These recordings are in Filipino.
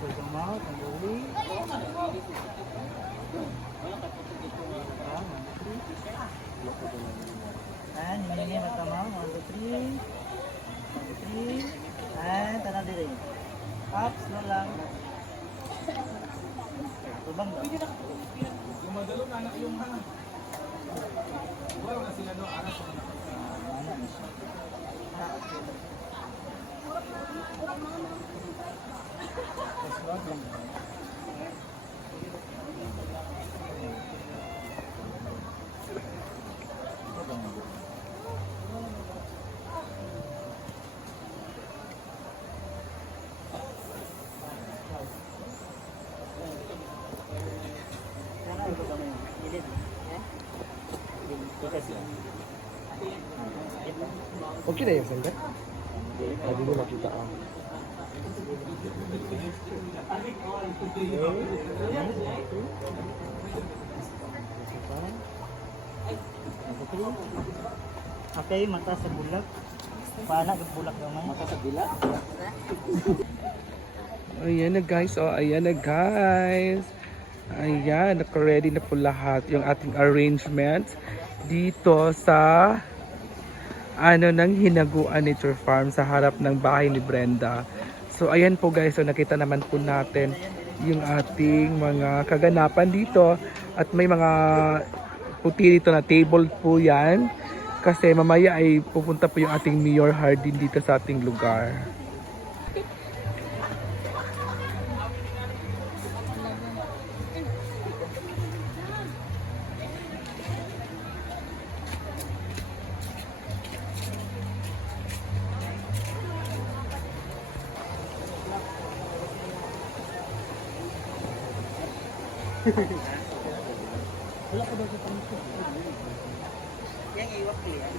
Close your mouth and. Ah, three. And hingi mata mo. One, two, three. One, two, three. And tanan diri. Up, slow lang. Tubang daw. Ah, ano na siya. 웃기네, 요새인데? Pwede mo makita ah. Okay, mata sa bulak. Paana gud bulak gamay. Mata sa bulak. Ayan na guys, oh ayan na guys. Ayan, naka-ready na po lahat yung ating arrangement dito sa ano ng Hinaguan Nature Farm sa harap ng bahay ni Brenda. So ayan po guys, so nakita naman po natin yung ating mga kaganapan dito at may mga puti dito na table po yan kasi mamaya ay pupunta po yung ating Mayor Hardin dito sa ating lugar. Yang iwak ya.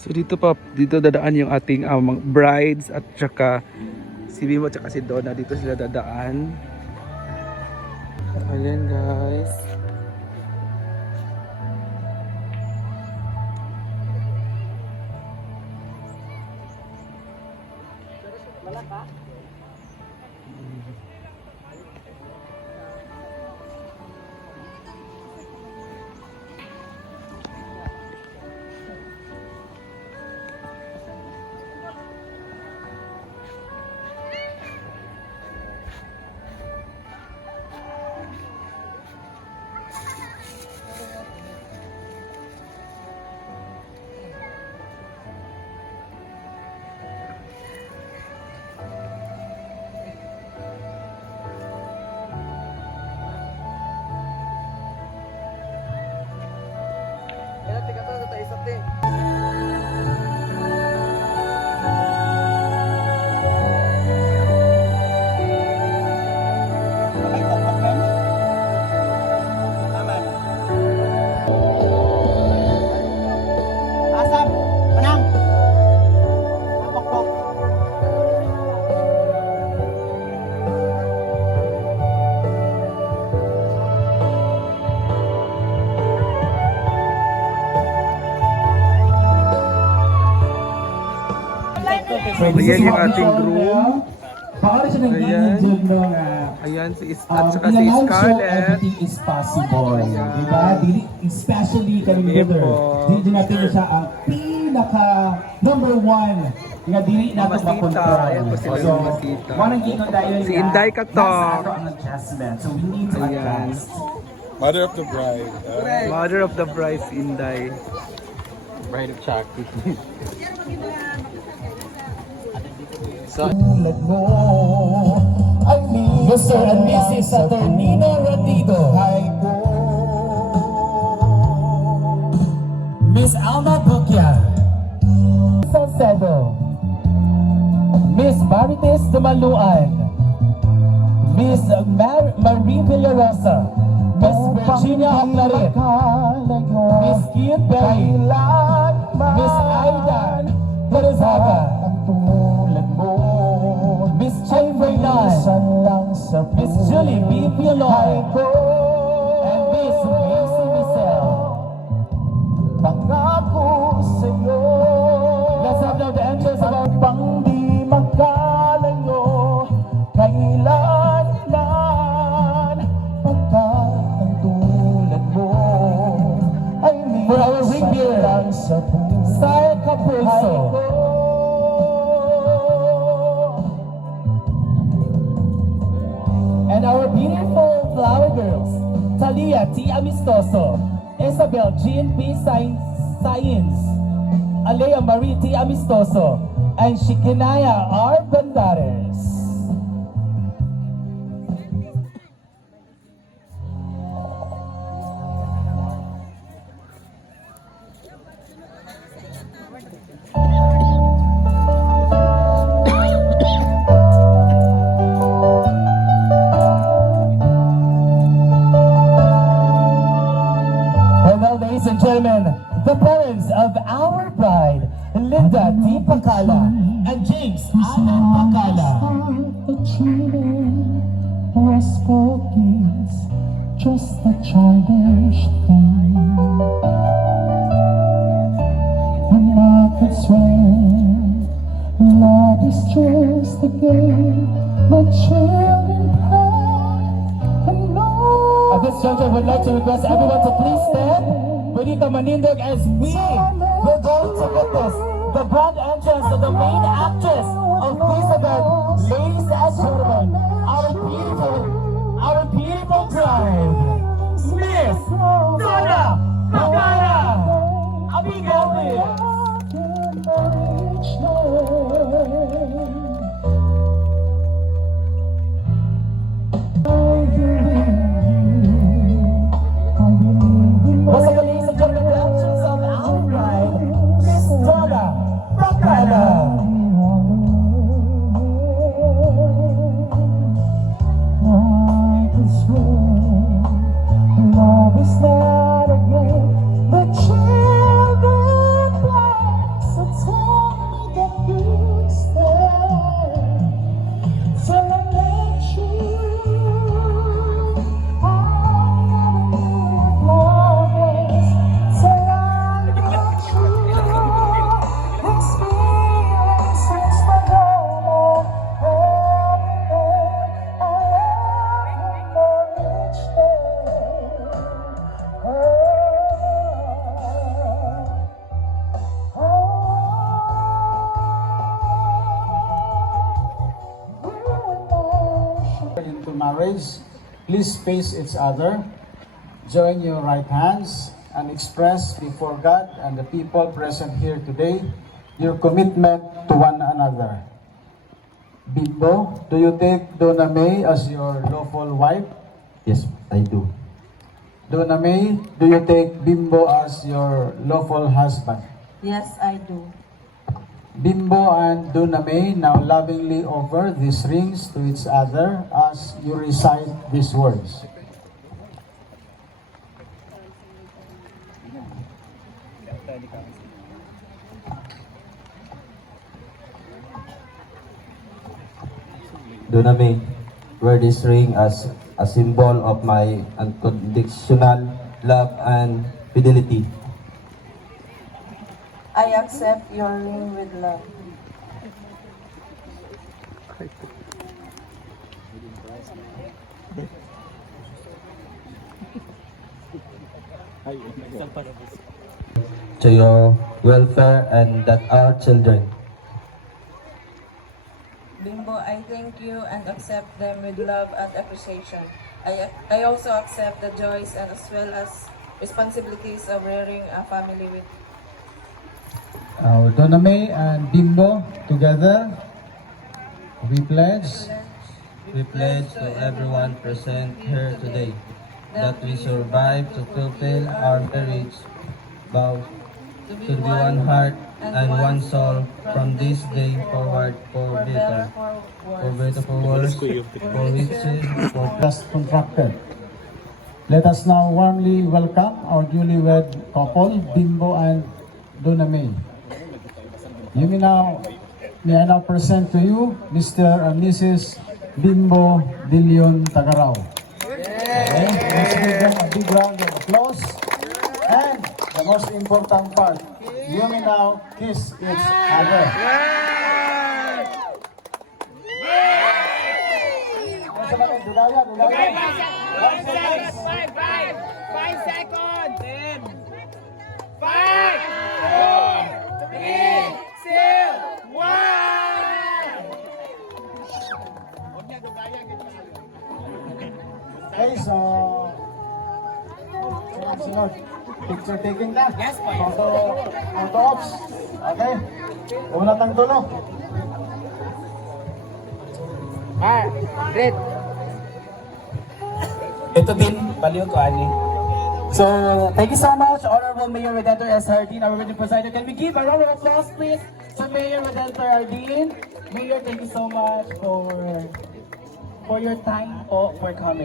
So dito pa dito dadaan yung ating mga brides at saka si Bimo at saka si Donna dito sila dadaan. Ayan guys. So ayan yung ating nang Ayan. Ayan si Is um, at saka si Scarlett. everything is possible. Diba? Dili- Especially brother. po. Dili natin siya ang pinaka number one nga dili nato Masita. makontrol. So. Manang gingon dahil Si Inday ang adjustment. So we need to adjust. Mother of the bride. Uh, Mother of the Bride, si Inday. bride of Chucky. Tulad mo ay Mr. and Mrs. Saturnino Ratido Hay ko. Miss Alma Bukia Salcedo Miss Marites Dumaluan Miss Mar Marie Villarosa. Miss Virginia Aclaret Miss Keith Berry you like And our beautiful flower girls, Talia T. Amistoso, Isabel Jean P. Sain- Sainz, Alea Marie T. Amistoso, and Shikinaya R. Bandares. And James Alan children were spoken, just a childish thing. And I could swear, love is just a game, but children play and know. At this juncture, I would like to request everyone to please stand. Benita Manindog as we will go to witness the grand entrance of the main actress of Elizabeth. Ladies and gentlemen, our beautiful, our beautiful bride, Miss Donna Pagana Abigail. Once marriage, please face each other. Join your right hands and express before God and the people present here today your commitment to one another. Bimbo, do you take Donna May as your lawful wife? Yes, I do. Donna May, do you take Bimbo as your lawful husband? Yes, I do. Bimbo and Donna May now lovingly offer these rings to each other as you recite these words. Duname, wear this ring as a symbol of my unconditional love and fidelity. Accept your ring with love. To your welfare and that our children. Bimbo, I thank you and accept them with love and appreciation. I, I also accept the joys and as well as responsibilities of rearing a family with Uh, Doname and Bimbo together, we pledge We pledge to everyone present here today that we survive to fulfill our marriage vow to be one heart and one soul from this day forward for better, for better for worse, for riches, for just contracted. Let us now warmly welcome our newlywed couple, Bimbo and Donna You may now, may I now present to you Mr. and Mrs. Bimbo Dilion Tagarao. Okay, let's give them a big round of applause. And the most important part, you may now kiss each other. Sa mga taking na. Yes, po. Photo, photo ops. Okay. Ulat ang dulo. Ah, red. Ito din, baliw ko, ani. So, thank you so much, Honorable Mayor Redentor S. Hardin, our wedding presider. Can we give a round of applause, please, to Mayor Redentor Hardin? Mayor, thank you so much for for your time po for coming.